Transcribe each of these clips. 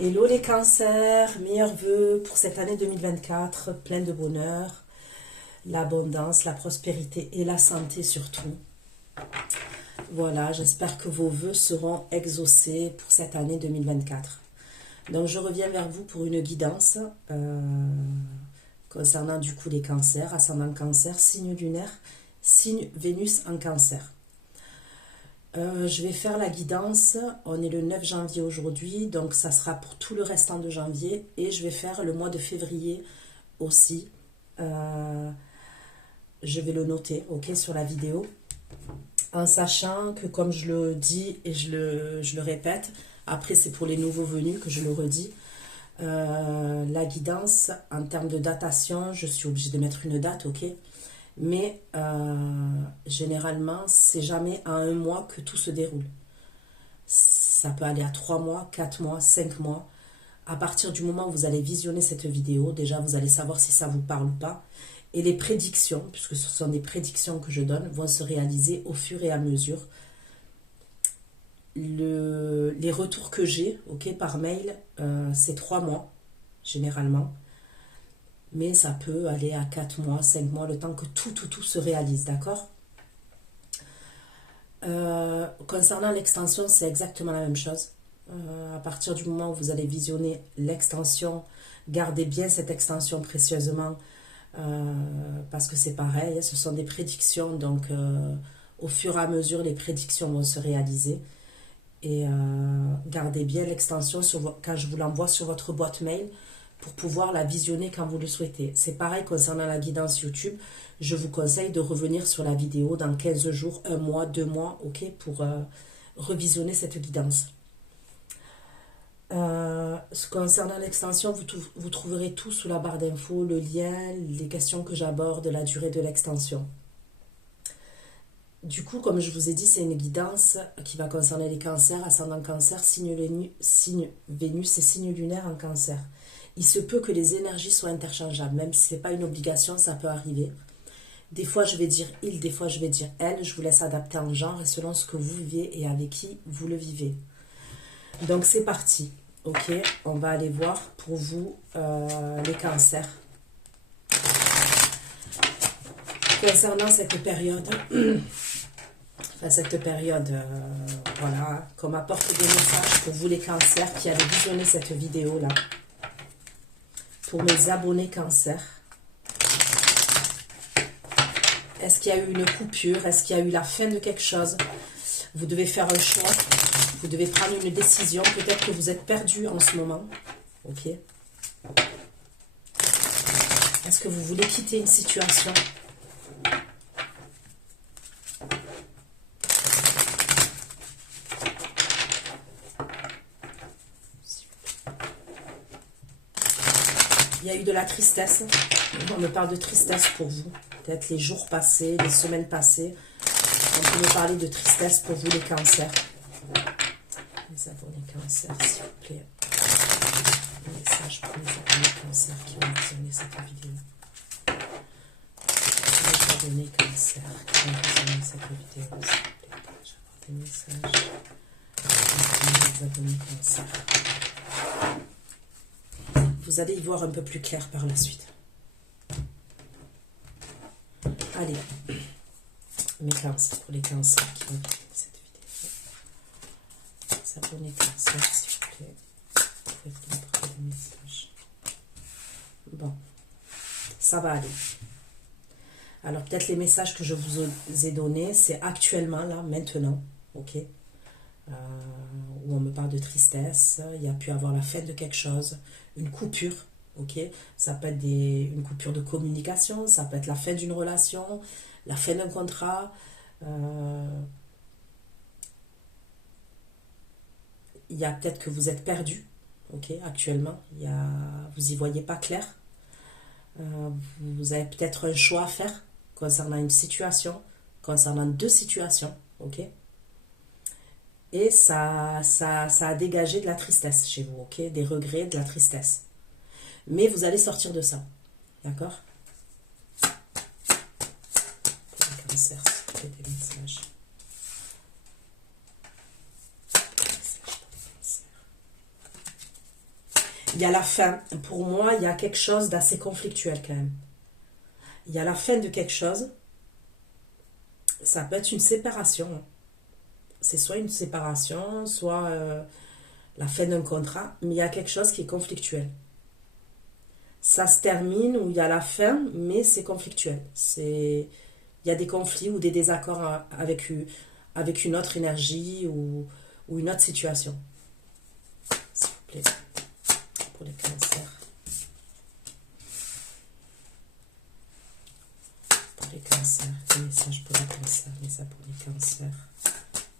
Hello les cancers, meilleurs vœux pour cette année 2024, plein de bonheur, l'abondance, la prospérité et la santé surtout. Voilà, j'espère que vos vœux seront exaucés pour cette année 2024. Donc je reviens vers vous pour une guidance concernant du coup les cancers, ascendant cancer, signe lunaire, signe Vénus en cancer. Je vais faire la guidance, on est le 9 janvier aujourd'hui, donc ça sera pour tout le restant de janvier, et je vais faire le mois de février aussi. Je vais le noter, ok, sur la vidéo, en sachant que comme je le dis et je le répète, après c'est pour les nouveaux venus que je le redis, la guidance, en termes de datation, je suis obligée de mettre une date, ok. Mais généralement, c'est jamais à un mois que tout se déroule. Ça peut aller à 3 mois, 4 mois, 5 mois. À partir du moment où vous allez visionner cette vidéo, déjà vous allez savoir si ça vous parle ou pas. Et les prédictions, puisque ce sont des prédictions que je donne, vont se réaliser au fur et à mesure. Les retours que j'ai, ok, par mail, c'est 3 mois, généralement. Mais ça peut aller à 4 mois, 5 mois, le temps que tout se réalise, d'accord? Concernant l'extension, c'est exactement la même chose. À partir du moment où vous allez visionner l'extension, gardez bien cette extension précieusement, parce que c'est pareil, ce sont des prédictions, donc au fur et à mesure, les prédictions vont se réaliser. Et gardez bien l'extension quand je vous l'envoie sur votre boîte mail, pour pouvoir la visionner quand vous le souhaitez. C'est pareil concernant la guidance YouTube. Je vous conseille de revenir sur la vidéo dans 15 jours, 1 mois, 2 mois, ok, pour revisionner cette guidance. Concernant l'extension, vous trouverez tout sous la barre d'infos, le lien, les questions que j'aborde, la durée de l'extension. Du coup, comme je vous ai dit, c'est une guidance qui va concerner les cancers, ascendant cancer, signe Vénus et signe lunaire en cancer. Il se peut que les énergies soient interchangeables, même si ce n'est pas une obligation, ça peut arriver. Des fois, je vais dire il, des fois, je vais dire elle. Je vous laisse adapter en genre et selon ce que vous vivez et avec qui vous le vivez. Donc, c'est parti. Ok, on va aller voir pour vous les cancers. Concernant cette période, voilà, qu'on m'apporte des messages pour vous les cancers qui avez visionné cette vidéo-là. Pour mes abonnés cancer. Est-ce qu'il y a eu une coupure? Est-ce qu'il y a eu la fin de quelque chose? Vous devez faire un choix. Vous devez prendre une décision. Peut-être que vous êtes perdu en ce moment. Ok. Est-ce que vous voulez quitter une situation? Il y a eu de la tristesse. On me parle de tristesse pour vous. Peut-être les jours passés, les semaines passées. On peut me parler de tristesse pour vous les cancers. Les abonnés cancers, s'il vous plaît. Un message pour les abonnés cancers qui ont visionné cette vidéo. Les abonnés cancers qui ont visionné cette vidéo, s'il vous plaît. J'apporte des messages pour les abonnés cancers. Vous allez y voir un peu plus clair par la suite. Allez, mes cancers, pour les cancers qui ont vu cette vidéo. Les abonnés cancers, s'il vous plaît. Vous pouvez vous apporter des messages. Bon, ça va aller. Alors, peut-être les messages que je vous ai donnés, c'est actuellement, là, maintenant, ok, où on me parle de tristesse, il y a pu avoir la fin de quelque chose, une coupure, ok, ça peut être une coupure de communication, ça peut être la fin d'une relation, la fin d'un contrat, il y a peut-être que vous êtes perdu, ok, actuellement, vous y voyez pas clair, vous avez peut-être un choix à faire concernant une situation, concernant 2 situations, ok. Et ça a dégagé de la tristesse chez vous, ok? Des regrets, de la tristesse. Mais vous allez sortir de ça, d'accord? Pour les cancers, s'il vous plaît, des messages. Des messages pour les cancers. il y a la fin. Pour moi, il y a quelque chose d'assez conflictuel quand même. Il y a la fin de quelque chose. Ça peut être une séparation. C'est soit une séparation, soit la fin d'un contrat, mais il y a quelque chose qui est conflictuel. Ça se termine ou il y a la fin, mais c'est conflictuel. Il y a des conflits ou des désaccords avec une autre énergie ou une autre situation. S'il vous plaît, pour les cancers. Pour les cancers, les messages pour les cancers, mais ça pour les cancers.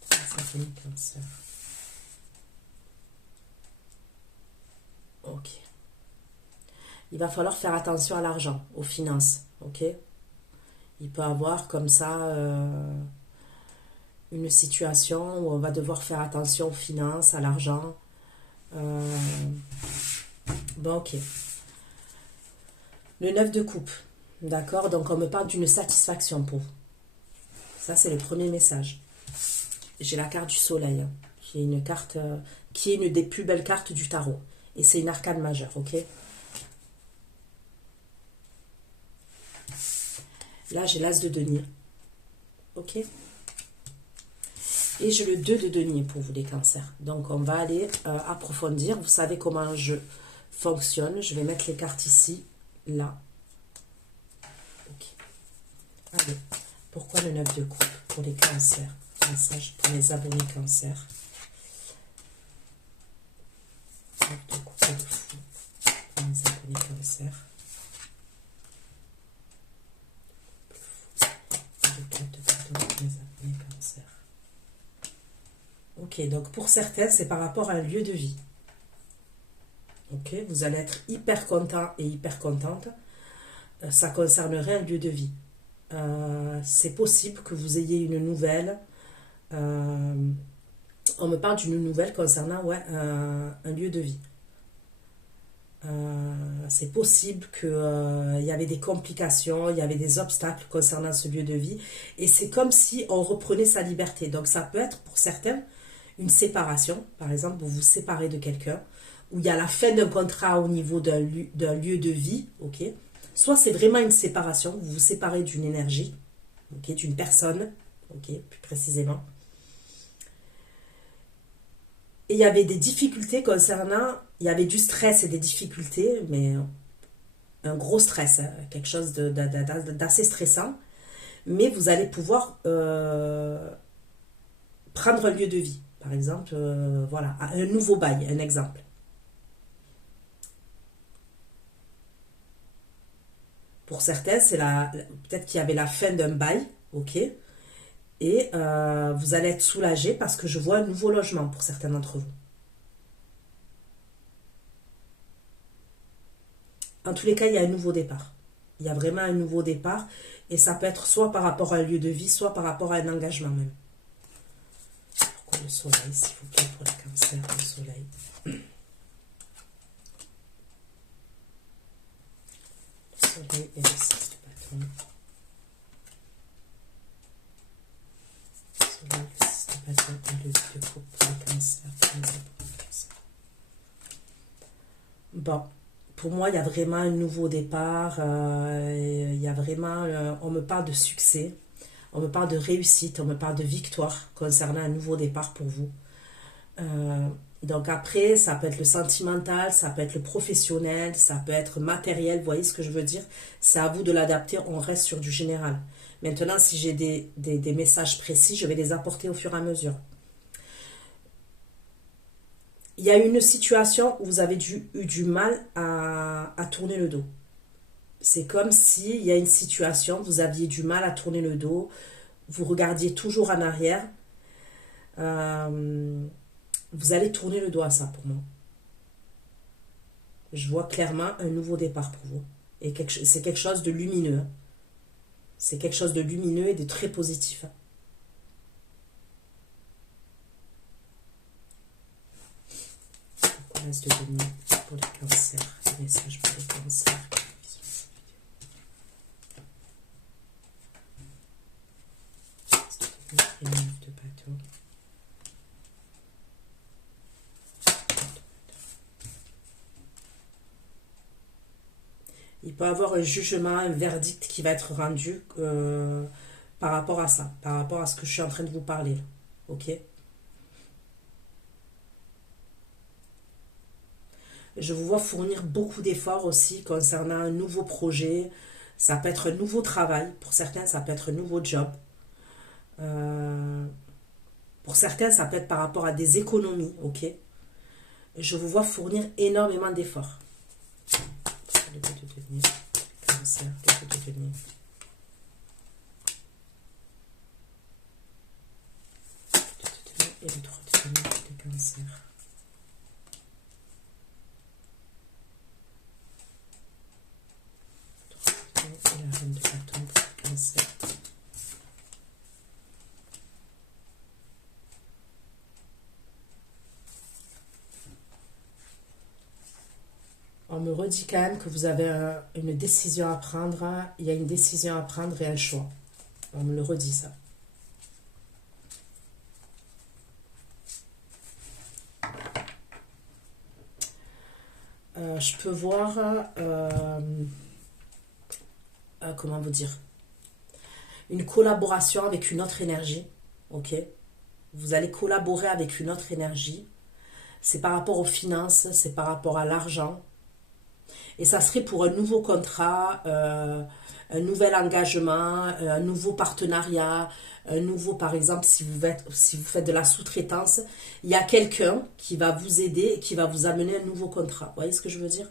Ça pour les cancers. Ok. Il va falloir faire attention à l'argent, aux finances, ok? Il peut y avoir comme ça une situation où on va devoir faire attention aux finances, à l'argent. Bon, ok. Le 9 de coupe, d'accord? Donc on me parle d'une satisfaction pour vous. Ça, c'est le premier message. J'ai la carte du soleil, hein, qui est une carte, qui est une des plus belles cartes du tarot. Et c'est une arcane majeure, ok? Là, j'ai l'as de denier. Ok? Et j'ai le 2 de denier pour vous, les cancers. Donc, on va aller approfondir. Vous savez comment je fonctionne. Je vais mettre les cartes ici, là. Ok. Allez. Pourquoi le 9 de coupe pour les cancers? Message pour les abonnés cancers. 9 de coupe de fou pour les abonnés cancers. Ok, donc pour certains, c'est par rapport à un lieu de vie. Ok, vous allez être hyper content et hyper contente. Ça concernerait un lieu de vie. C'est possible que vous ayez une nouvelle. On me parle d'une nouvelle concernant un lieu de vie. C'est possible qu'il y avait des complications, il y avait des obstacles concernant ce lieu de vie. Et c'est comme si on reprenait sa liberté. Donc ça peut être pour certains une séparation. Par exemple, vous vous séparez de quelqu'un, où il y a la fin d'un contrat au niveau d'un lieu de vie. Ok. Soit c'est vraiment une séparation, vous vous séparez d'une énergie, ok, d'une personne, ok, plus précisément. Et il y avait des difficultés concernant, il y avait du stress et des difficultés, mais un gros stress, hein, quelque chose d'assez stressant. Mais vous allez pouvoir prendre un lieu de vie. Par exemple, voilà, un nouveau bail, un exemple. Pour certains, c'est peut-être qu'il y avait la fin d'un bail, ok, et vous allez être soulagé parce que je vois un nouveau logement pour certains d'entre vous. En tous les cas, il y a un nouveau départ. Il y a vraiment un nouveau départ et ça peut être soit par rapport à un lieu de vie, soit par rapport à un engagement même. Pourquoi le soleil, s'il vous plaît, pour les cancers, le soleil. Le soleil et le 6 de bâton. Le soleil, le 6 de bâton et le 8 de coupe pour les cancers. Bon. Pour moi, il y a vraiment un nouveau départ, il y a vraiment, on me parle de succès, on me parle de réussite, on me parle de victoire concernant un nouveau départ pour vous. Donc après, ça peut être le sentimental, ça peut être le professionnel, ça peut être matériel, vous voyez ce que je veux dire? C'est à vous de l'adapter, on reste sur du général. Maintenant, si j'ai des messages précis, je vais les apporter au fur et à mesure. Il y a une situation où vous avez eu du mal à tourner le dos. C'est comme s'il y a une situation, vous aviez du mal à tourner le dos, vous regardiez toujours en arrière. Vous allez tourner le dos à ça pour moi. Je vois clairement un nouveau départ pour vous. Et c'est quelque chose de lumineux. C'est quelque chose de lumineux et de très positif. De denier pour les cancers, les messages pour les cancers. Et 9 de bateau. Il peut y avoir un jugement, un verdict qui va être rendu par rapport à ça, par rapport à ce que je suis en train de vous parler. Ok? Je vous vois fournir beaucoup d'efforts aussi concernant un nouveau projet. Ça peut être un nouveau travail. Pour certains, ça peut être un nouveau job. Euh, pour certains, ça peut être par rapport à des économies. Ok? Je vous vois fournir énormément d'efforts. Cancer, et le 3 de tenir des cancers. Et la reine de bâton pour les cancers. On me redit quand même que vous avez une décision à prendre. Il y a une décision à prendre et un choix. On me le redit ça. Je peux voir, comment vous dire, une collaboration avec une autre énergie, ok? Vous allez collaborer avec une autre énergie. C'est par rapport aux finances, c'est par rapport à l'argent. Et ça serait pour un nouveau contrat, un nouvel engagement, un nouveau partenariat, un nouveau, par exemple, si vous faites de la sous-traitance, il y a quelqu'un qui va vous aider et qui va vous amener un nouveau contrat. Vous voyez ce que je veux dire?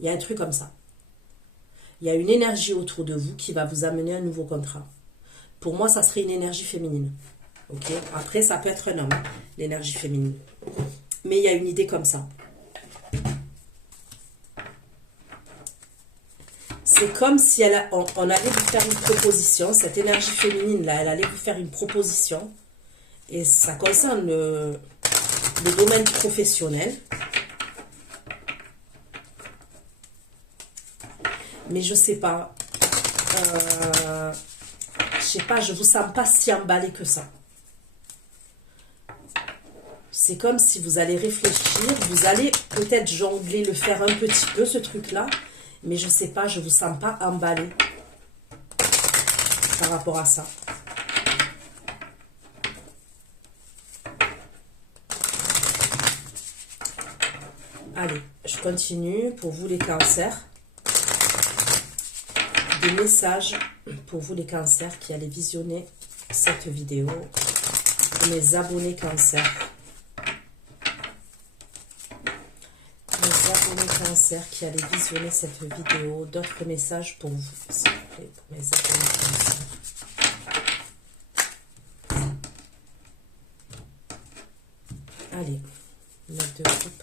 Il y a un truc comme ça. Il y a une énergie autour de vous qui va vous amener un nouveau contrat. Pour moi, ça serait une énergie féminine. Ok? Après, ça peut être un homme, l'énergie féminine. Mais il y a une idée comme ça. C'est comme si on allait vous faire une proposition. Cette énergie féminine-là, elle allait vous faire une proposition. Et ça concerne le domaine professionnel. Mais je sais pas. Je sais pas, je vous sens pas si emballé que ça. C'est comme si vous allez réfléchir. Vous allez peut-être jongler, le faire un petit peu, ce truc-là. Mais je sais pas, je vous sens pas emballé par rapport à ça. Allez, je continue. Pour vous les cancers, des messages pour vous les cancers qui allez visionner cette vidéo. Pour mes abonnés cancers. Cancer qui allait visionner cette vidéo, d'autres messages pour vous, s'il vous plaît, pour mes abonnés cancer. Allez, 9 de coupe.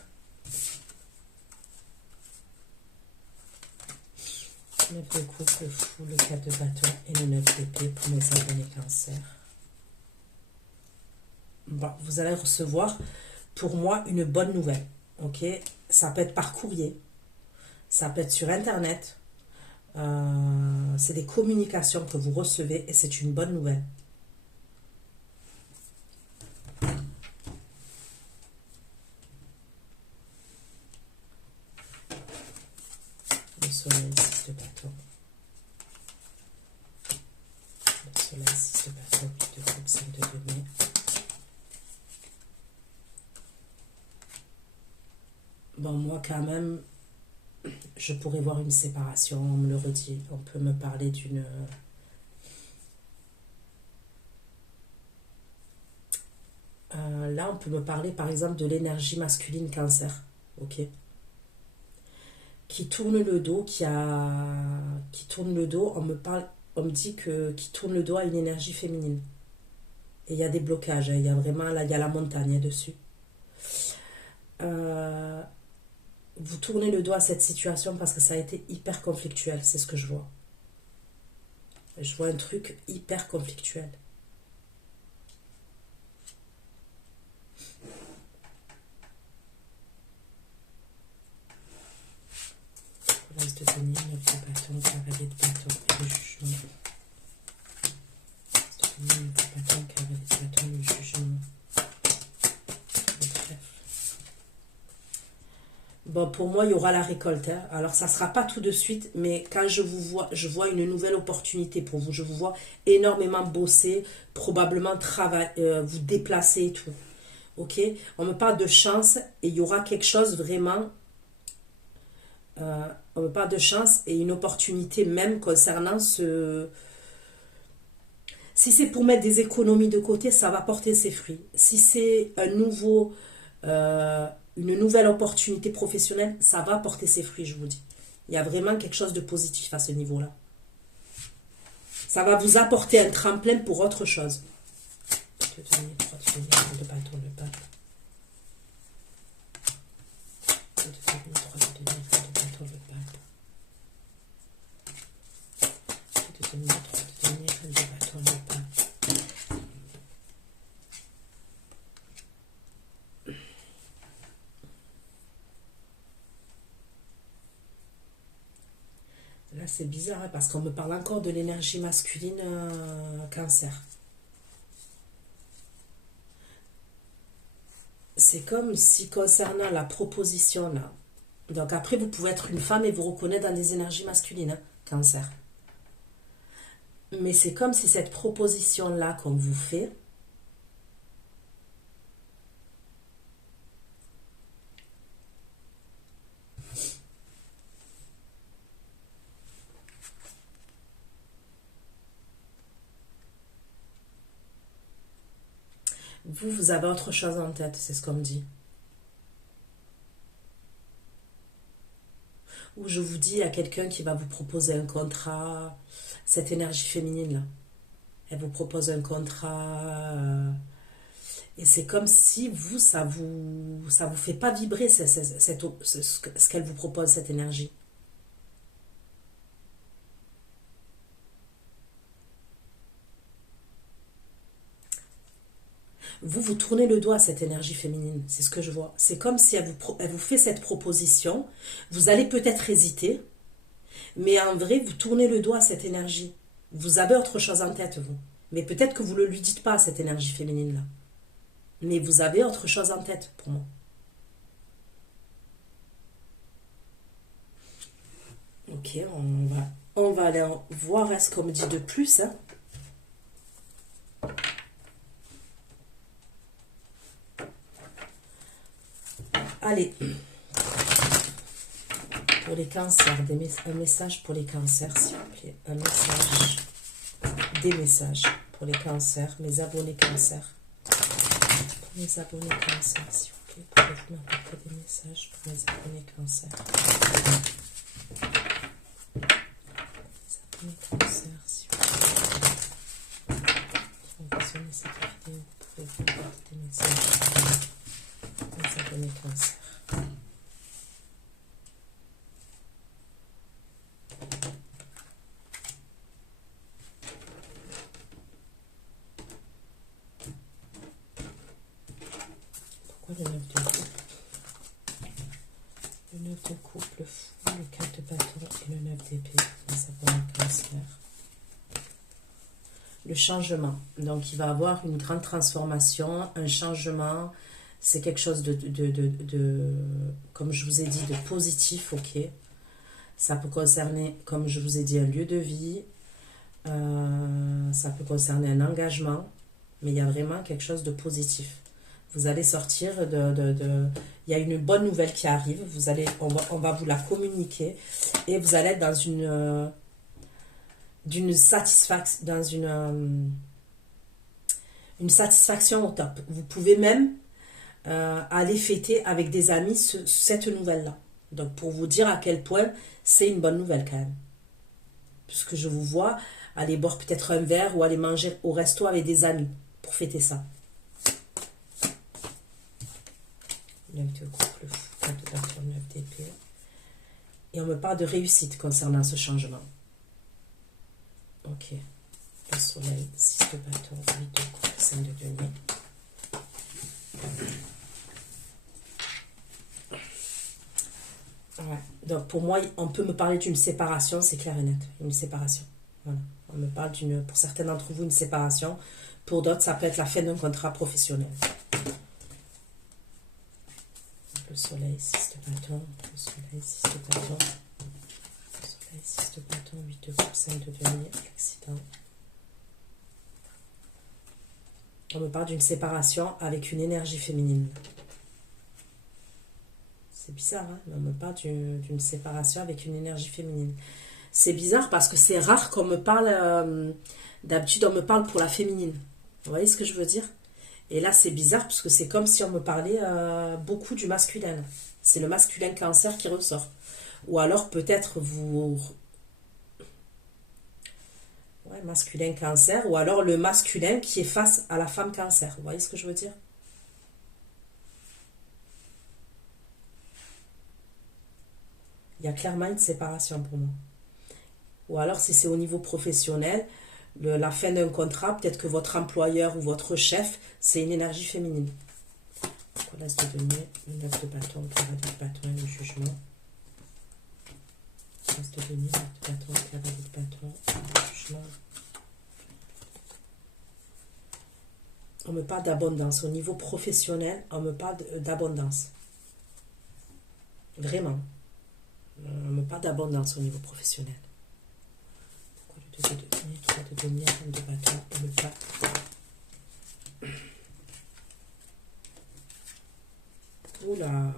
9 de coupe, le fou, le 4 de bâton et le 9 d'épée pour mes abonnés cancer. Bon, vous allez recevoir pour moi une bonne nouvelle. Ok, ça peut être par courrier, ça peut être sur internet, c'est des communications que vous recevez et c'est une bonne nouvelle. Le soleil, 6 de bâton. Le soleil, 6 de bâton, 8 de coupe, 5 de denier. Bon, moi, quand même, je pourrais voir une séparation, on me le redit. On peut me parler d'une... là, on peut me parler, par exemple, de l'énergie masculine cancer, ok? Qui tourne le dos, qui tourne le dos, on me dit qui tourne le dos à une énergie féminine. Et il y a des blocages, hein, il y a vraiment, là, il y a la montagne dessus. Vous tournez le dos à cette situation parce que ça a été hyper conflictuel, c'est ce que je vois. Je vois un truc hyper conflictuel. L'as de denier, 9 de bâton, cavalier de bâton et le jugement. L'as de denier, 9 de bâton, cavalier de bâton, le jugement. Bon, pour moi, il y aura la récolte, hein. Alors, ça ne sera pas tout de suite, mais quand je vois une nouvelle opportunité pour vous. Je vous vois énormément bosser, probablement travailler, vous déplacer et tout. Ok? On me parle de chance et il y aura quelque chose vraiment. On me parle de chance et une opportunité même concernant ce. Si c'est pour mettre des économies de côté, ça va porter ses fruits. Si c'est euh, une nouvelle opportunité professionnelle, ça va porter ses fruits, je vous dis. Il y a vraiment quelque chose de positif à ce niveau-là. Ça va vous apporter un tremplin pour autre chose. Là, c'est bizarre, hein, parce qu'on me parle encore de l'énergie masculine cancer. C'est comme si concernant la proposition là. Donc après, vous pouvez être une femme et vous reconnaître dans des énergies masculines, hein, cancer. Mais c'est comme si cette proposition là qu'on vous fait, vous avez autre chose en tête, c'est ce qu'on me dit. Ou je vous dis à quelqu'un qui va vous proposer un contrat, cette énergie féminine là. Elle vous propose un contrat. Et c'est comme si vous, ça vous fait pas vibrer ce qu'elle vous propose, cette énergie. Vous tournez le doigt à cette énergie féminine, c'est ce que je vois. C'est comme si elle vous fait cette proposition, vous allez peut-être hésiter, mais en vrai, vous tournez le doigt à cette énergie. Vous avez autre chose en tête, vous. Mais peut-être que vous ne le lui dites pas à cette énergie féminine-là. Mais vous avez autre chose en tête, pour moi. Ok, on va aller voir ce qu'on me dit de plus, hein. Allez, pour les cancers, un message pour les cancers, s'il vous plaît. Un message, des messages pour les cancers, mes abonnés cancers. Pour mes abonnés cancers, s'il vous plaît. Pouvez-vous m'apporter des messages pour mes abonnés cancers? Mes abonnés cancers, s'il vous plaît. Qui ont visionné cette vidéo, pouvez-vous m'apporter des messages pour mes abonnés cancers? Le 9 de coupe, le 9 de coupe, le fou, le 4 de bâton et le 9 d'épée, les abonnés cancer. Le changement, donc il va avoir une grande transformation, un changement, c'est quelque chose comme je vous ai dit, de positif, ok. Ça peut concerner, comme je vous ai dit, un lieu de vie, ça peut concerner un engagement, mais il y a vraiment quelque chose de positif. Vous allez sortir il y a une bonne nouvelle qui arrive. On va vous la communiquer et vous allez être dans une satisfaction au top. Vous pouvez même aller fêter avec des amis cette nouvelle-là. Donc pour vous dire à quel point c'est une bonne nouvelle quand même. Puisque je vous vois aller boire peut-être un verre ou aller manger au resto avec des amis pour fêter ça. 9 de coupe, le fou, 4 de bâton, 9 d'épée. Et on me parle de réussite concernant ce changement. Ok. Le soleil, 6 de bâton, 8 de coupe, 5 de denier. Ouais. Donc pour moi, on peut me parler d'une séparation, c'est clair et net. Une séparation. Voilà. On me parle pour certains d'entre vous, une séparation. Pour d'autres, ça peut être la fin d'un contrat professionnel. Le soleil, 6 de bâton, le soleil, 6 de bâton, le soleil, 6 de bâton, 8 de coupe, 5 de denier, l'accident. On me parle d'une séparation avec une énergie féminine. C'est bizarre, hein, mais on me parle d'une séparation avec une énergie féminine. C'est bizarre parce que c'est rare qu'on me parle... D'habitude, on me parle pour la féminine. Vous voyez ce que je veux dire? Et là, c'est bizarre parce que c'est comme si on me parlait beaucoup du masculin. C'est le masculin cancer qui ressort. Ou alors, peut-être, vous... Ouais, masculin cancer. Ou alors, le masculin qui est face à la femme cancer. Vous voyez ce que je veux dire? Il y a clairement une séparation pour moi. Ou alors, si c'est au niveau professionnel, la fin d'un contrat, peut-être que votre employeur ou votre chef, c'est une énergie féminine. L'as de denier, le 9 de bâton, le cavalier de bâton et le jugement. L'as de denier, le 9 de bâton, le cavalier de bâton et le jugement. On me parle d'abondance. Au niveau professionnel, on me parle d'abondance. Vraiment. On me parle d'abondance au niveau professionnel. Le 2 de denier, 3 de denier, 5 de bâton et le pape. Oula.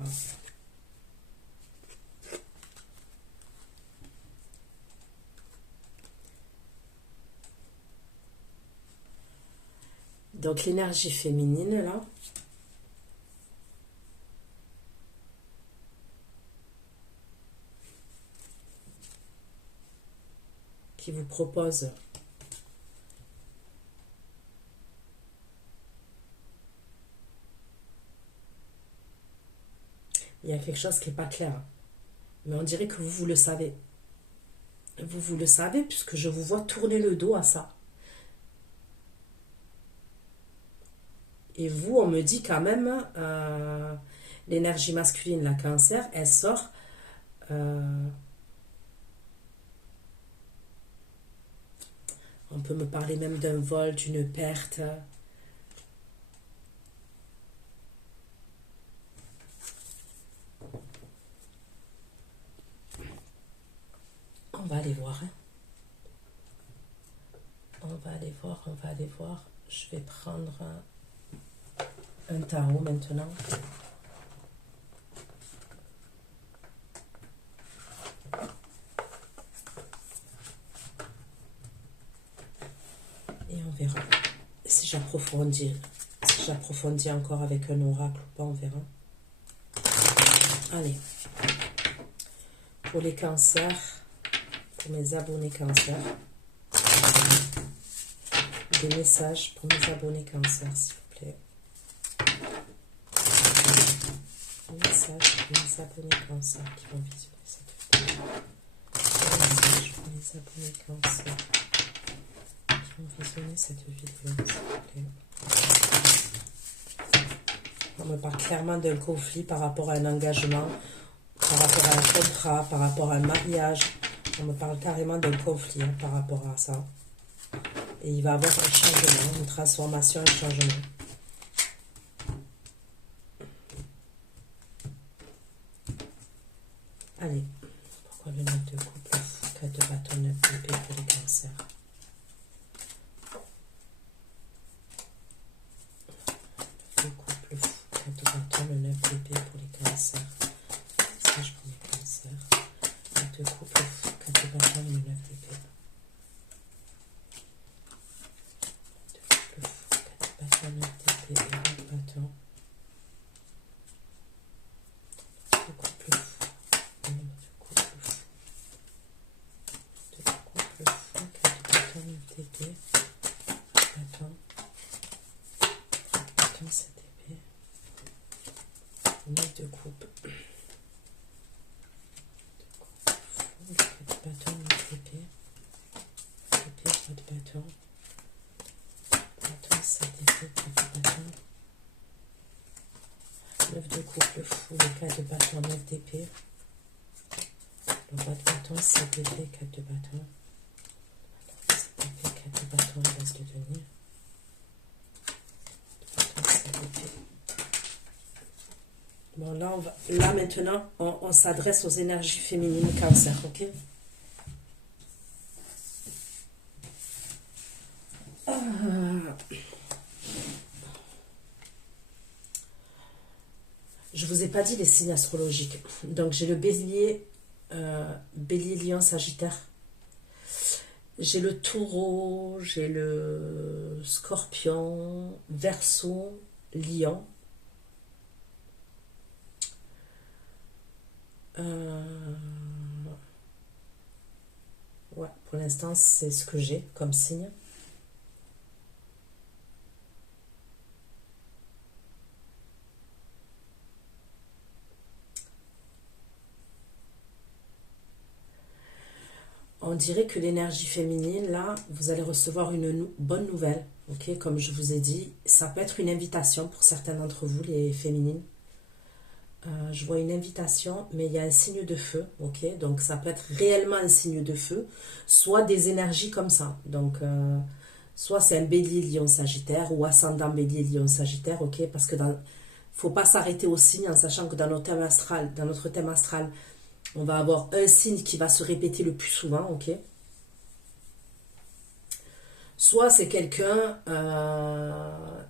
Donc l'énergie féminine là. Qui vous propose il y a quelque chose qui n'est pas clair. Mais on dirait que vous le savez. Vous le savez puisque je vous vois tourner le dos à ça. Et vous, on me dit quand même, l'énergie masculine, la cancer, elle sort... on peut me parler même d'un vol, d'une perte... On va aller voir. Hein. On va aller voir, on va aller voir. Je vais prendre un tarot maintenant. Et on verra. Si j'approfondis encore avec un oracle ou pas, on verra. Allez. Pour les cancers, pour mes abonnés cancers, des messages pour mes abonnés cancers, s'il vous plaît. Des messages pour mes abonnés cancers qui vont visionner cette vidéo. Des messages pour mes abonnés cancers qui vont visionner cette vidéo, s'il vous plaît. On me parle clairement d'un conflit par rapport à un engagement, par rapport à un contrat, par rapport à un mariage. On me parle carrément d'un conflit hein, par rapport à ça. Et il va y avoir un changement, une transformation, un changement. Allez, pourquoi le 9 de couple, 4 de bâton, 9 d'épée pour les cancers? Le couple, 4 de bâton, le 9 d'épée pour les cancers. Message pour les cancers. 9 de couple, 4 de bâton, le 9 d'épée. 9 de couple, 4 de bâton, 9 d'épée et 9 de bâton. Le couple, cette épée, 9 de coupe, 4 de bâton, 9 d'épée, épée, 3 de bâton, bâton, 7 épée, 4 de bâton, 9 de coupe, le fou, le 4 de bâton, 9 d'épée, le roi de bâton, 7 épée, 4 de bâton, 7 épée, 4 de bâton, le as de denier. Bon, là, là maintenant, on s'adresse aux énergies féminines Cancer, ok? Je vous ai pas dit les signes astrologiques. Donc, j'ai le bélier, bélier, lion, sagittaire. J'ai le taureau, j'ai le scorpion, verseau, lion. Ouais, pour l'instant, c'est ce que j'ai comme signe. On dirait que l'énergie féminine, là, vous allez recevoir une bonne nouvelle, ok? Comme je vous ai dit, ça peut être une invitation pour certains d'entre vous, les féminines. Je vois une invitation, mais il y a un signe de feu, ok? Donc, ça peut être réellement un signe de feu, soit des énergies comme ça. Donc, soit c'est un bélier, lion, sagittaire, ou ascendant bélier, lion, sagittaire, ok? Parce que faut pas s'arrêter au signe en sachant que dans notre thème astral, on va avoir un signe qui va se répéter le plus souvent, ok? Soit c'est quelqu'un,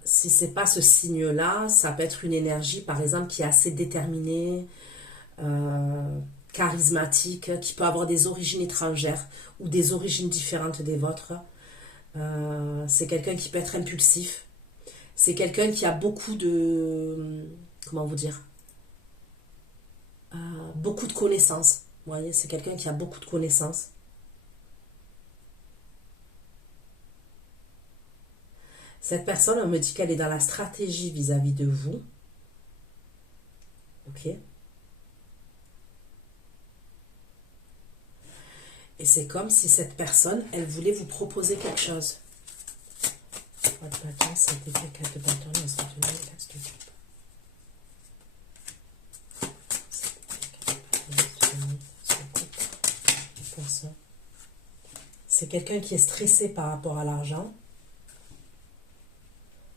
si c'est pas ce signe-là, ça peut être une énergie, par exemple, qui est assez déterminée, charismatique, qui peut avoir des origines étrangères ou des origines différentes des vôtres. C'est quelqu'un qui peut être impulsif. C'est quelqu'un qui a beaucoup de... Comment vous dire? Beaucoup de connaissances. Vous voyez, c'est quelqu'un qui a beaucoup de connaissances. Cette personne, on me dit qu'elle est dans la stratégie vis-à-vis de vous. Ok. Et c'est comme si cette personne, elle voulait vous proposer quelque chose. Votre bâton, c'est des cacates de bâton, mais c'est une casse de coupe. C'est quelqu'un qui est stressé par rapport à l'argent.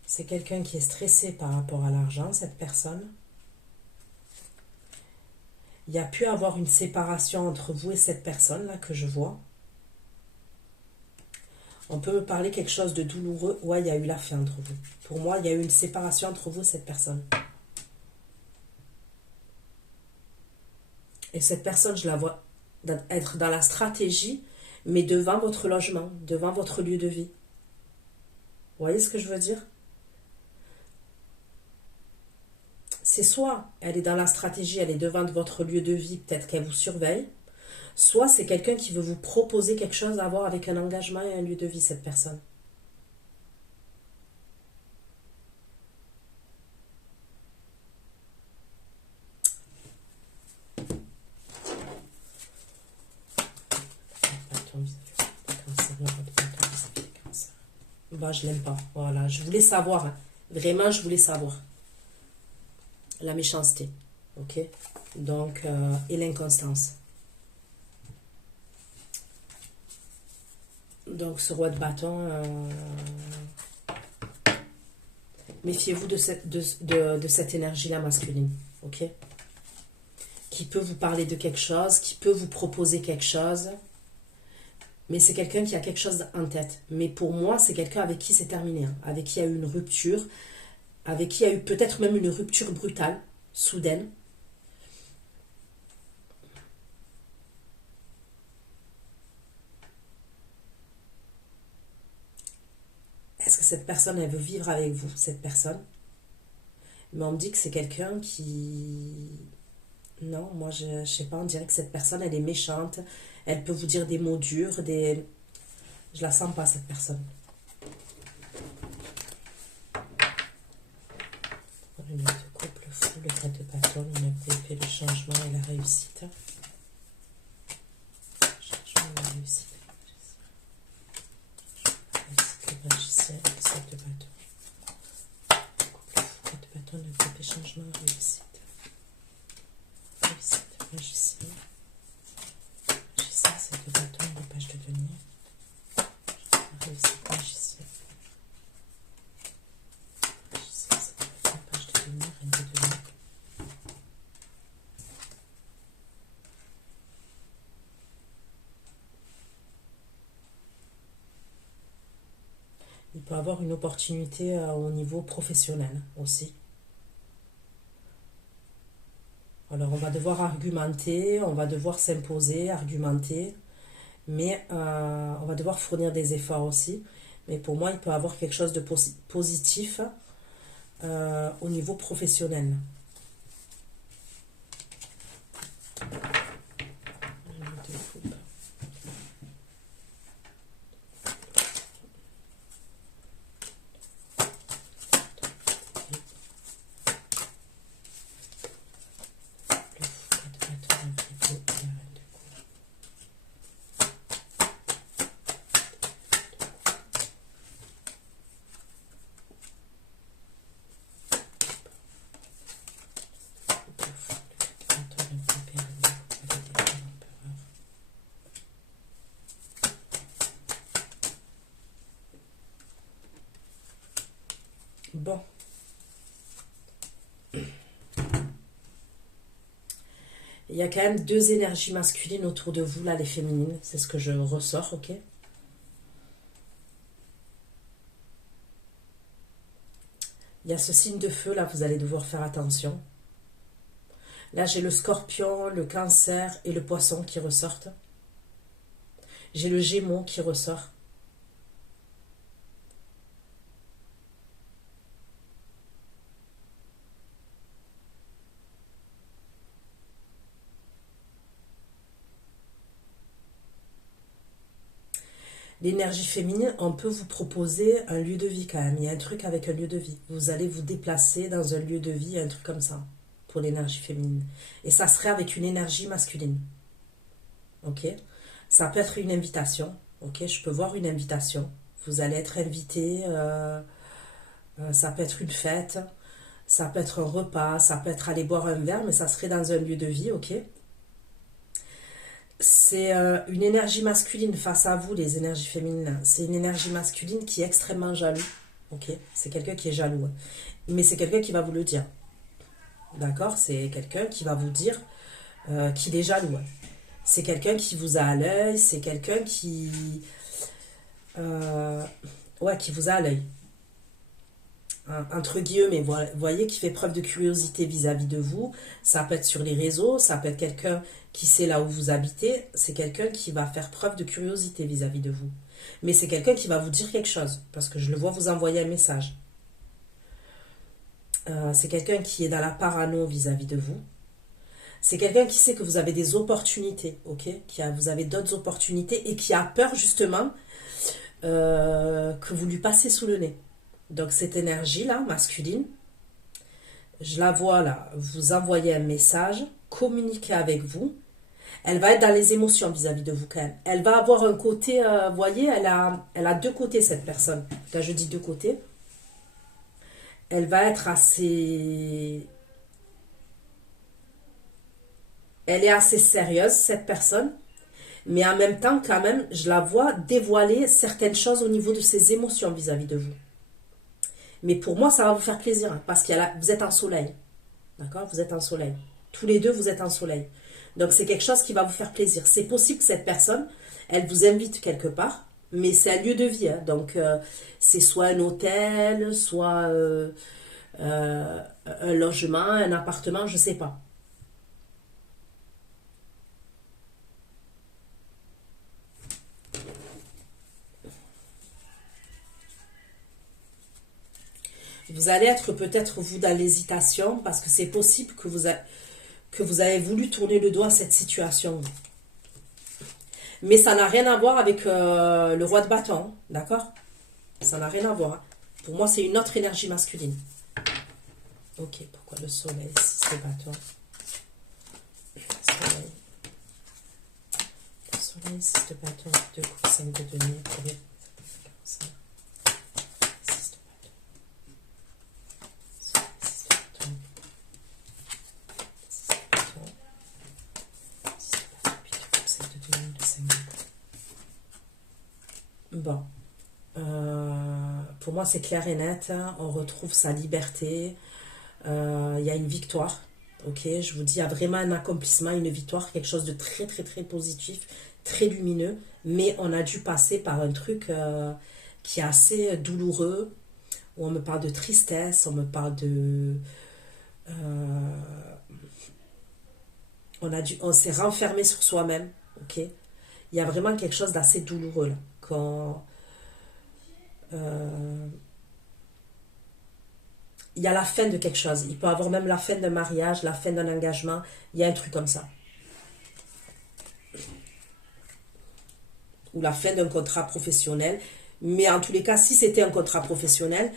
C'est quelqu'un qui est stressé par rapport à l'argent, cette personne. Il y a pu avoir une séparation entre vous et cette personne-là que je vois. On peut me parler quelque chose de douloureux. Ouais, il y a eu la fin entre vous. Pour moi, il y a eu une séparation entre vous et cette personne. Et cette personne, je la vois être dans la stratégie, mais devant votre logement, devant votre lieu de vie. Vous voyez ce que je veux dire? C'est soit elle est dans la stratégie, elle est devant votre lieu de vie, peut-être qu'elle vous surveille, soit c'est quelqu'un qui veut vous proposer quelque chose à voir avec un engagement et un lieu de vie, cette personne. Bah, je l'aime pas. Voilà, je voulais savoir. Hein. Vraiment, je voulais savoir. La méchanceté. Ok? Donc, et l'inconstance. Donc, ce roi de bâton, méfiez-vous de cette énergie-là masculine. Ok? Qui peut vous parler de quelque chose, qui peut vous proposer quelque chose. Mais c'est quelqu'un qui a quelque chose en tête. Mais pour moi, c'est quelqu'un avec qui c'est terminé. Hein. Avec qui il y a eu une rupture. Avec qui il y a eu peut-être même une rupture brutale, soudaine. Est-ce que cette personne, elle veut vivre avec vous, cette personne? Mais on me dit que c'est quelqu'un qui... Non, moi, je sais pas, on dirait que cette personne, elle est méchante. Elle peut vous dire des mots durs, des... Je la sens pas, cette personne. Le 9 de couple, le fou, le 4 de bâton, le 9 d'épée, le changement et la réussite. Changement et la réussite. Le magicien, le 7 de bâton. Couple, le fou, 4 de bâton, 9 d'épée, changement et réussite. Réussite, magicien. Magicien, 7 de bâton, les pages de denier. Réussite, magicien. Magicien, 7 de bâton, page de denier, reine de denier. Il peut avoir une opportunité au niveau professionnel aussi. Alors, on va devoir argumenter, on va devoir s'imposer, argumenter, mais on va devoir fournir des efforts aussi. Mais pour moi, il peut avoir quelque chose de positif au niveau professionnel. Bon. Il y a quand même deux énergies masculines autour de vous, là, les féminines. C'est ce que je ressors, ok? Il y a ce signe de feu, là, vous allez devoir faire attention. Là, j'ai le scorpion, le cancer et le poisson qui ressortent. J'ai le gémeau qui ressort. L'énergie féminine, on peut vous proposer un lieu de vie quand même. Il y a un truc avec un lieu de vie. Vous allez vous déplacer dans un lieu de vie, un truc comme ça, pour l'énergie féminine. Et ça serait avec une énergie masculine. Ok? Ça peut être une invitation. Ok? Je peux voir une invitation. Vous allez être invité. Ça peut être une fête. Ça peut être un repas. Ça peut être aller boire un verre, mais ça serait dans un lieu de vie. Ok? C'est une énergie masculine face à vous, les énergies féminines. C'est une énergie masculine qui est extrêmement jaloux. Ok? C'est quelqu'un qui est jaloux. Mais c'est quelqu'un qui va vous le dire. D'accord? C'est quelqu'un qui va vous dire qu'il est jaloux. C'est quelqu'un qui vous a à l'œil. C'est quelqu'un qui... ouais, qui vous a à l'œil. Entre guillemets, vous voyez, qui fait preuve de curiosité vis-à-vis de vous. Ça peut être sur les réseaux, ça peut être quelqu'un qui sait là où vous habitez. C'est quelqu'un qui va faire preuve de curiosité vis-à-vis de vous. Mais c'est quelqu'un qui va vous dire quelque chose, parce que je le vois vous envoyer un message. C'est quelqu'un qui est dans la parano vis-à-vis de vous. C'est quelqu'un qui sait que vous avez des opportunités, ok? Vous avez d'autres opportunités et qui a peur justement que vous lui passez sous le nez. Donc cette énergie-là, masculine, je la vois là, vous envoyer un message, communiquer avec vous. Elle va être dans les émotions vis-à-vis de vous quand même. Elle va avoir un côté, vous voyez, elle a deux côtés cette personne. Quand je dis deux côtés, elle va être assez... Elle est assez sérieuse, cette personne. Mais en même temps, quand même, je la vois dévoiler certaines choses au niveau de ses émotions vis-à-vis de vous. Mais pour moi, ça va vous faire plaisir, hein, parce que vous êtes en soleil. D'accord? Vous êtes en soleil. Tous les deux, vous êtes en soleil. Donc, c'est quelque chose qui va vous faire plaisir. C'est possible que cette personne, elle vous invite quelque part, mais c'est un lieu de vie. Hein. Donc, c'est soit un hôtel, soit un logement, un appartement, je ne sais pas. Vous allez être peut-être, vous, dans l'hésitation, parce que c'est possible que vous avez voulu tourner le dos à cette situation. Mais ça n'a rien à voir avec le roi de bâton, d'accord? Ça n'a rien à voir. Pour moi, c'est une autre énergie masculine. Ok, pourquoi le soleil, 6 de bâton? Soleil. Soleil, 6 de bâton, 2 coups, 5 de denier, 6 de bâton. Bon, pour moi c'est clair et net, hein. On retrouve sa liberté, il y a une victoire, ok, je vous dis, il y a vraiment un accomplissement, une victoire, quelque chose de très très très positif, très lumineux, mais on a dû passer par un truc qui est assez douloureux, où on me parle de tristesse, on me parle de... on s'est renfermé sur soi-même, ok? Il y a vraiment quelque chose d'assez douloureux là, quand... il y a la fin de quelque chose. Il peut y avoir même la fin d'un mariage, la fin d'un engagement. Il y a un truc comme ça. Ou la fin d'un contrat professionnel. Mais en tous les cas, si c'était un contrat professionnel,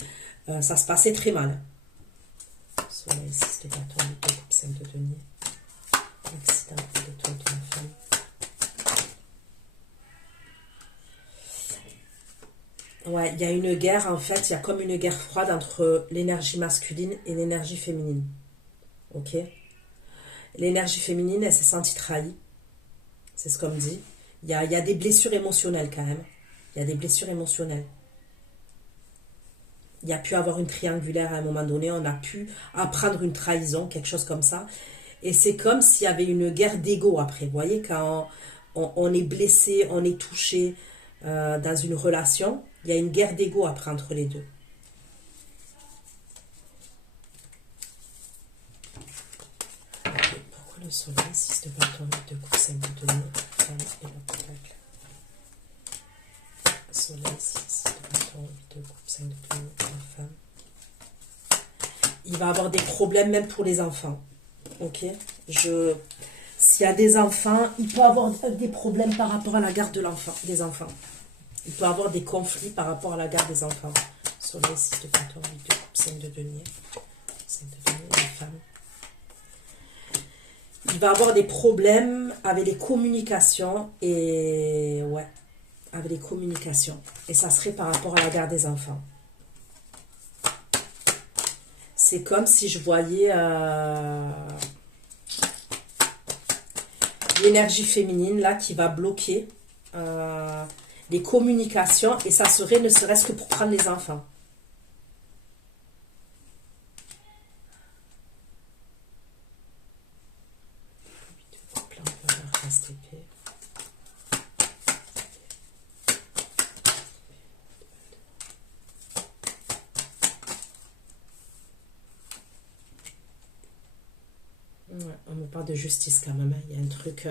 ça se passait très mal. Soleil, 6 de bâton, 8 de coupe, 5 de denier. Accident de toi, de la femme. Ouais, il y a une guerre, en fait, il y a comme une guerre froide entre l'énergie masculine et l'énergie féminine. Ok? L'énergie féminine, elle s'est sentie trahie. C'est ce qu'on me dit. Il y a des blessures émotionnelles quand même. Il y a des blessures émotionnelles. Il y a pu avoir une triangulaire à un moment donné. On a pu apprendre une trahison, quelque chose comme ça. Et c'est comme s'il y avait une guerre d'ego après. Vous voyez, quand on est blessé, on est touché dans une relation, il y a une guerre d'ego après entre les deux. Okay, pourquoi le soleil, 6 de bâton, 8 de coupe, 5 de denier, femme et le pentacle. Soleil, 6 de bâton, 8 de coupe, 5 de denier, la femme. Il va avoir des problèmes même pour les enfants. Ok, s'il y a des enfants, il peut avoir des problèmes par rapport à la garde de des enfants. Il peut avoir des conflits par rapport à la garde des enfants. Soleil, 6 de bâton, 8 de coupe, 5 de denier. 5 de denier, la femme. Il va avoir des problèmes avec les communications et... Ouais, avec les communications. Et ça serait par rapport à la garde des enfants. C'est comme si je voyais l'énergie féminine là qui va bloquer les communications et ça serait ne serait-ce que pour prendre les enfants. Ouais, on me parle de justice quand même. Il y a un truc...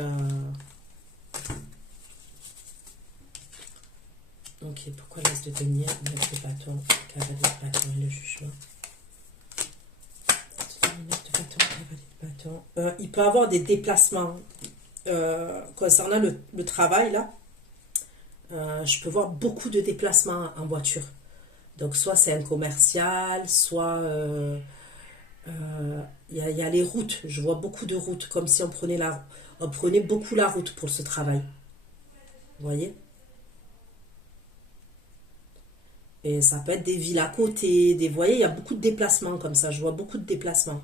Ok, pourquoi l'as de denier, 9 de bâton, cavalier de bâton et le jugement. 9 de bâton, cavalier de bâton. Il peut y avoir des déplacements concernant le travail, là. Je peux voir beaucoup de déplacements en voiture. Donc, soit c'est un commercial, soit... il y a les routes, je vois beaucoup de routes, comme si on prenait beaucoup la route pour ce travail. Vous voyez? Et ça peut être des villes à côté, vous voyez, il y a beaucoup de déplacements comme ça, je vois beaucoup de déplacements.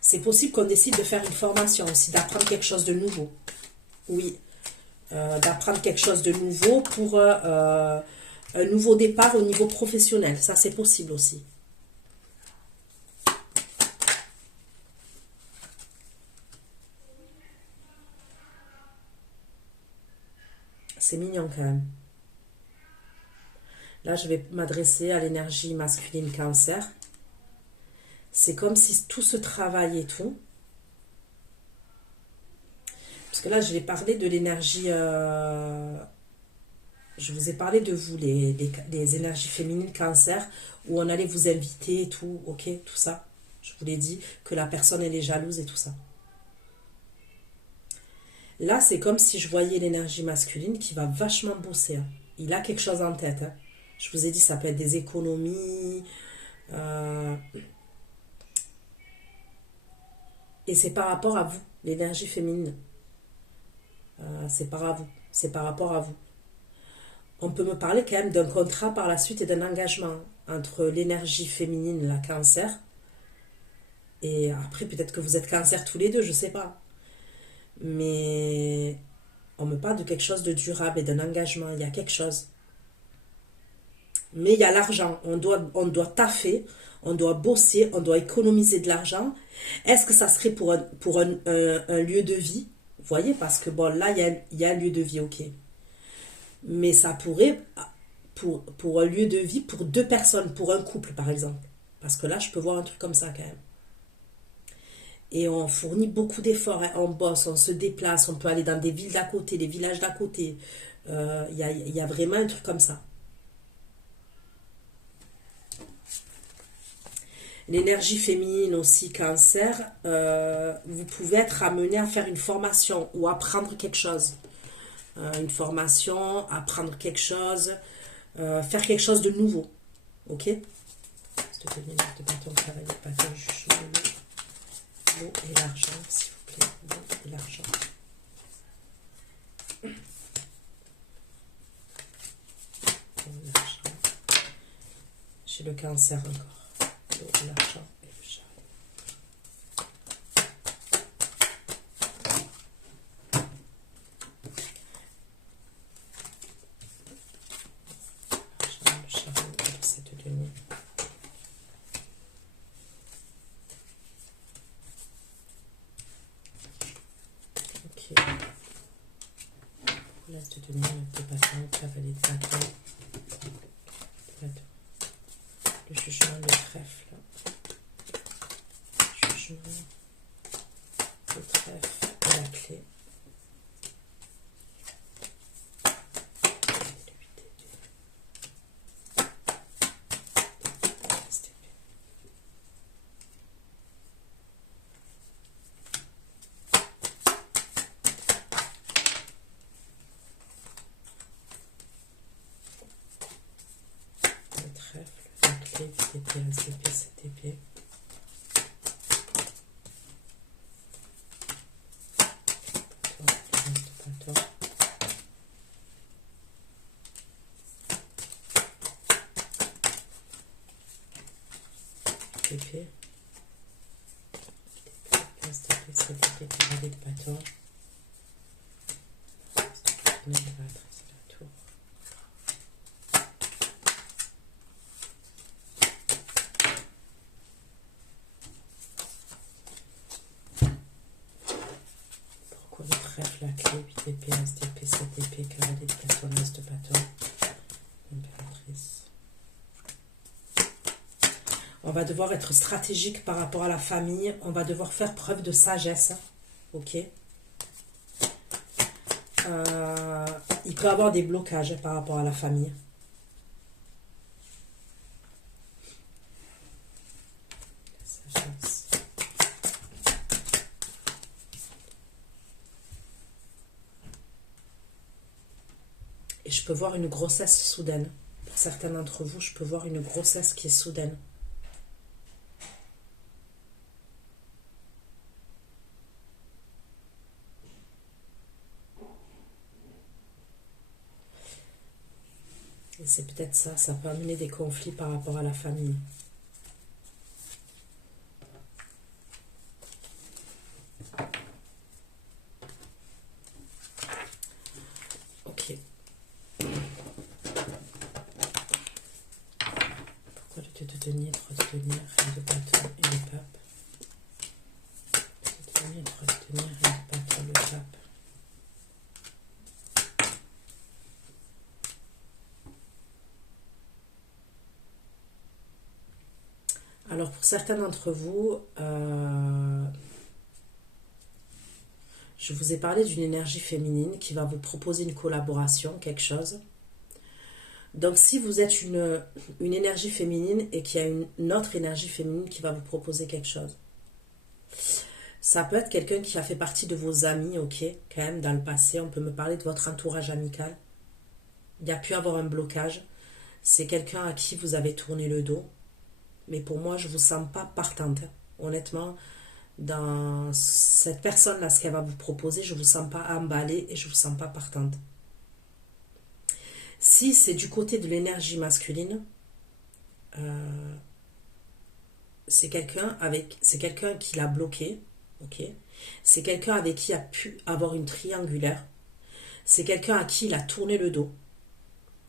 C'est possible qu'on décide de faire une formation aussi, d'apprendre quelque chose de nouveau. Oui, d'apprendre quelque chose de nouveau pour un nouveau départ au niveau professionnel, ça c'est possible aussi. C'est mignon quand même. Là, je vais m'adresser à l'énergie masculine cancer. C'est comme si tout ce travail et tout... Parce que là, je vais parler de l'énergie... Je vous ai parlé de vous, les énergies féminines cancer, où on allait vous inviter et tout, ok, tout ça. Je vous l'ai dit, que la personne, elle est jalouse et tout ça. Là, c'est comme si je voyais l'énergie masculine qui va vachement bosser. Hein. Il a quelque chose en tête. Hein. Je vous ai dit, ça peut être des économies. Et c'est par rapport à vous, l'énergie féminine. C'est par rapport à vous. On peut me parler quand même d'un contrat par la suite et d'un engagement entre l'énergie féminine, la cancer. Et après, peut-être que vous êtes cancer tous les deux, je ne sais pas. Mais on me parle de quelque chose de durable et d'un engagement. Il y a quelque chose. Mais il y a l'argent, on doit taffer, on doit bosser, on doit économiser de l'argent. Est-ce que ça serait pour un lieu de vie? Vous voyez, parce que bon, là, il y a un lieu de vie, ok. Mais ça pourrait, pour un lieu de vie, pour 2 personnes, pour un couple par exemple. Parce que là, je peux voir un truc comme ça quand même. Et on fournit beaucoup d'efforts, hein. On bosse, on se déplace, on peut aller dans des villes d'à côté, des villages d'à côté. Y a vraiment un truc comme ça. L'énergie féminine aussi, cancer, vous pouvez être amené à faire une formation ou apprendre quelque chose. Une formation, apprendre quelque chose, faire quelque chose de nouveau. Ok? S'il te plaît, de bâton, travail, de bâton, l'eau et l'argent, s'il vous plaît. L'eau et l'argent. J'ai le cancer encore. L'eau et l'argent et le chariot. L'argent, le chariot et le 7 de denier. Ok. L'as de denier, le bâton, cavalier de bâton. Le jugement, le trèfle. Jugement, le trèfle et la clé. Le trèfle, la clé, TP, STP, CTP. TP, STP, CTP, cavalier de bâton. C'est la tour. Pourquoi le trèfle, la clé, 8 TP, STP, 7 TP, cavalier de bâton, as de bâton, impératrice. On va devoir être stratégique par rapport à la famille. On va devoir faire preuve de sagesse. Ok. Il peut y avoir des blocages par rapport à la famille. Sagesse. Et je peux voir une grossesse soudaine. Pour certains d'entre vous, je peux voir une grossesse qui est soudaine. Et c'est peut-être ça, ça peut amener des conflits par rapport à la famille. Ok. Pourquoi le dieu de denier, 3 de denier, reine de bâton et le pape? Le denier, 3 de denier, reine de bâton, le pape. Alors pour certains d'entre vous, je vous ai parlé d'une énergie féminine qui va vous proposer une collaboration, quelque chose. Donc si vous êtes une énergie féminine et qu'il y a une autre énergie féminine qui va vous proposer quelque chose, ça peut être quelqu'un qui a fait partie de vos amis, ok, quand même dans le passé, on peut me parler de votre entourage amical. Il y a pu avoir un blocage, c'est quelqu'un à qui vous avez tourné le dos. Mais pour moi, je ne vous sens pas partante. Honnêtement, dans cette personne-là, ce qu'elle va vous proposer, je ne vous sens pas emballée et je ne vous sens pas partante. Si c'est du côté de l'énergie masculine, c'est quelqu'un qui l'a bloqué, ok. C'est quelqu'un avec qui il a pu avoir une triangulaire. C'est quelqu'un à qui il a tourné le dos.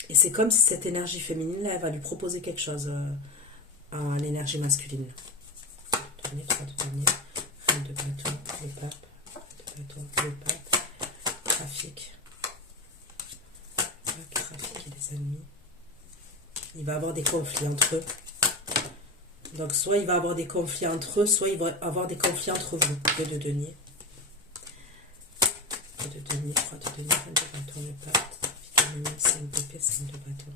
Et c'est comme si cette énergie féminine-là, elle va lui proposer quelque chose à l'énergie masculine. Denier, 3 de denier, reine de bâton, le pape, reine de bâton, le pape, trafic. Pape, va avoir des conflits entre eux. Donc, soit il va avoir des conflits entre eux, soit il va avoir des conflits entre vous. Deux de denier. Deux de denier, trois de denier, un de bâton, le pape. Cinq d'épée, cinq de bâton.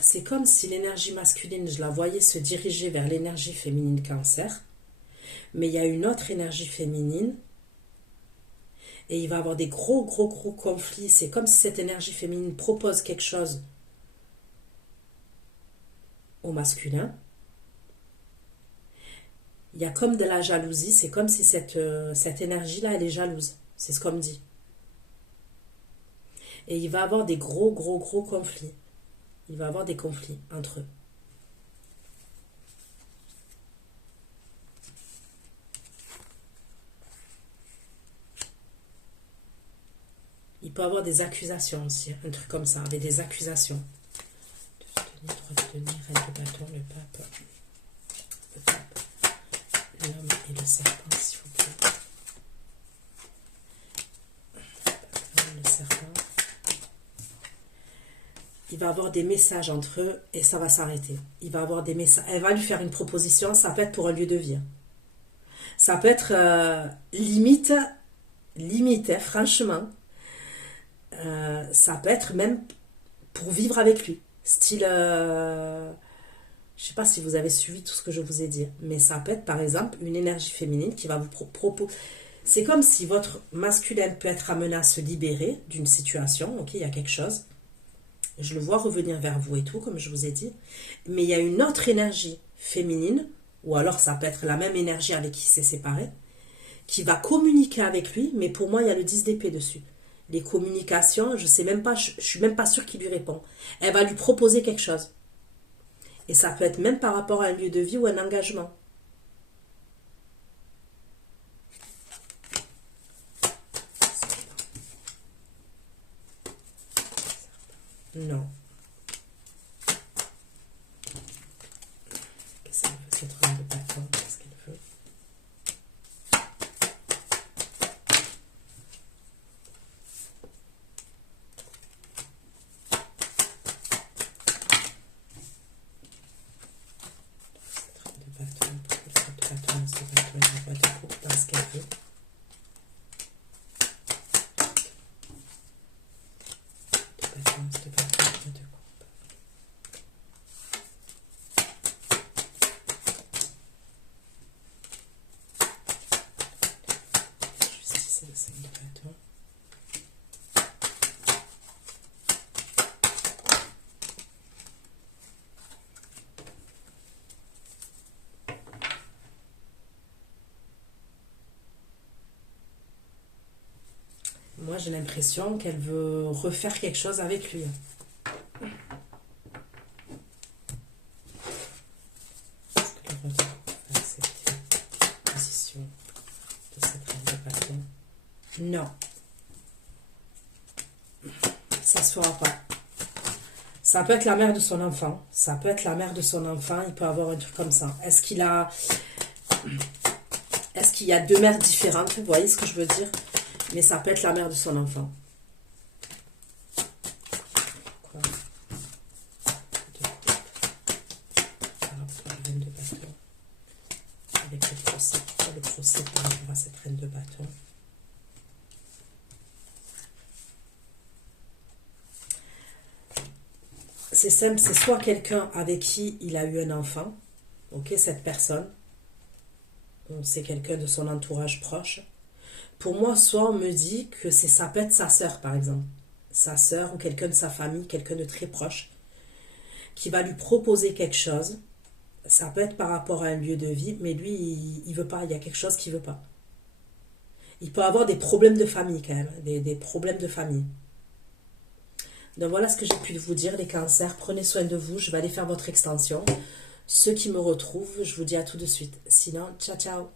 C'est comme si l'énergie masculine, je la voyais se diriger vers l'énergie féminine Cancer. Mais il y a une autre énergie féminine. Et il va y avoir des gros conflits. C'est comme si cette énergie féminine propose quelque chose au masculin. Il y a comme de la jalousie. C'est comme si cette énergie-là, elle est jalouse. C'est ce qu'on me dit. Et il va y avoir des gros conflits. Il va y avoir des conflits entre eux. Il peut y avoir des accusations aussi, un truc comme ça, avec des accusations. Deux de denier, trois de denier, reine de bâton, le pape, l'homme et le serpent, s'il vous plaît. Le serpent. Il va avoir des messages entre eux et ça va s'arrêter. Il va avoir des messages. Elle va lui faire une proposition, ça peut être pour un lieu de vie. Ça peut être limite, hein, franchement. Ça peut être même pour vivre avec lui. Style, je sais pas si vous avez suivi tout ce que je vous ai dit, mais ça peut être par exemple une énergie féminine qui va vous proposer. C'est comme si votre masculin peut être amené à se libérer d'une situation, ok, il y a quelque chose. Je le vois revenir vers vous et tout, comme je vous ai dit. Mais il y a une autre énergie féminine, ou alors ça peut être la même énergie avec qui il s'est séparé, qui va communiquer avec lui, mais pour moi, il y a le 10 d'épée dessus. Les communications, je sais même pas, je suis même pas sûre qu'il lui répond. Elle va lui proposer quelque chose. Et ça peut être même par rapport à un lieu de vie ou un engagement. Non. Qu'est-ce qu'elle veut, cette reine de bâton? Qu'est-ce qu'elle veut? Cette reine de bâton, pourquoi cette reine de bâton, ce bâton, elle n'a pas de coupe parce qu'elle veut. De bâton, pas de coupe. Moi, j'ai l'impression qu'elle veut refaire quelque chose avec lui. Est-ce que le roi de coupe va accepter la position de cette reine de bâton? Non. Ça se fera pas. Ça peut être la mère de son enfant. Ça peut être la mère de son enfant. Il peut avoir un truc comme ça. Est-ce qu'il y a deux mères différentes? Vous voyez ce que je veux dire? Mais ça peut être la mère de son enfant. Quoi? Alors, reine de bâton. Avec le procès. Pourquoi le procès par rapport à cette reine de bâton? C'est simple, c'est soit quelqu'un avec qui il a eu un enfant, ok, cette personne, c'est quelqu'un de son entourage proche. Pour moi, soit on me dit que ça peut être sa sœur, par exemple. Sa sœur ou quelqu'un de sa famille, quelqu'un de très proche, qui va lui proposer quelque chose. Ça peut être par rapport à un lieu de vie, mais lui, il veut pas. Il y a quelque chose qu'il veut pas. Il peut avoir des problèmes de famille, quand même. Des problèmes de famille. Donc voilà ce que j'ai pu vous dire, les cancers. Prenez soin de vous. Je vais aller faire votre extension. Ceux qui me retrouvent, je vous dis à tout de suite. Sinon, ciao, ciao.